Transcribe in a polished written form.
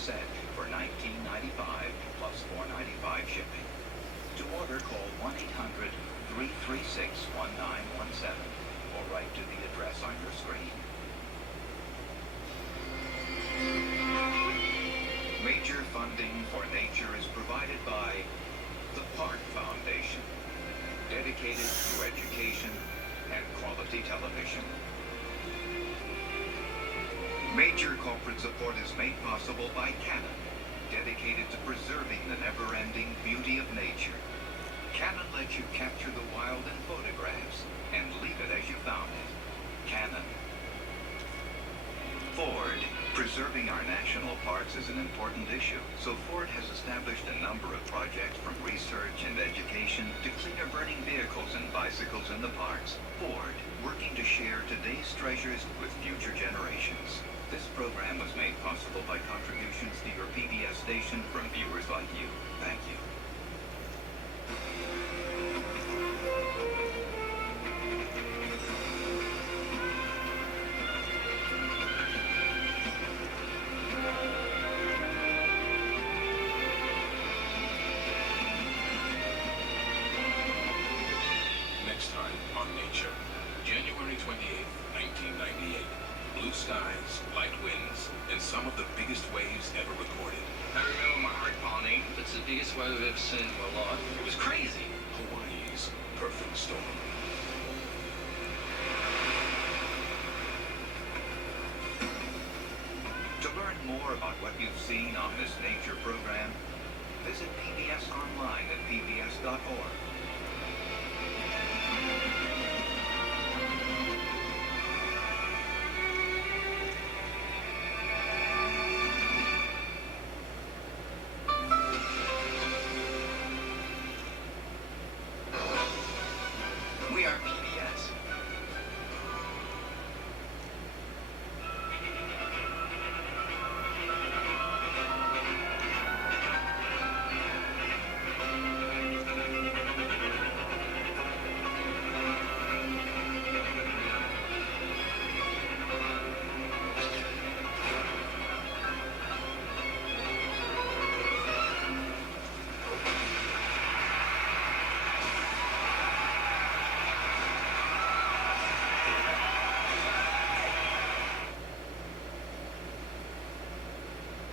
set for $19.95 plus $4.95 shipping. To order, call 1-800-336-1917 or write to the address on your screen. Major funding for nature is provided by the Park Foundation, dedicated to education and quality television. Major corporate support is made possible by Canon, dedicated to preserving the never-ending beauty of nature. Canon lets you capture the wild in photographs and leave it as you found it. Canon. Ford. Preserving our national parks is an important issue, so Ford has established a number of projects from research and education to cleaner burning vehicles and bicycles in the parks. Ford, working to share today's treasures with future generations. This program was made possible by contributions to your PBS station from viewers like you. Thank you. Next time on Nature, January 28th, 1998. Blue skies, light winds, and some of the biggest waves ever recorded. I remember my heart pounding. It's the biggest wave we've ever seen in my life. It was crazy. Hawaii's perfect storm. To learn more about what you've seen on this nature program, visit PBS online at pbs.org.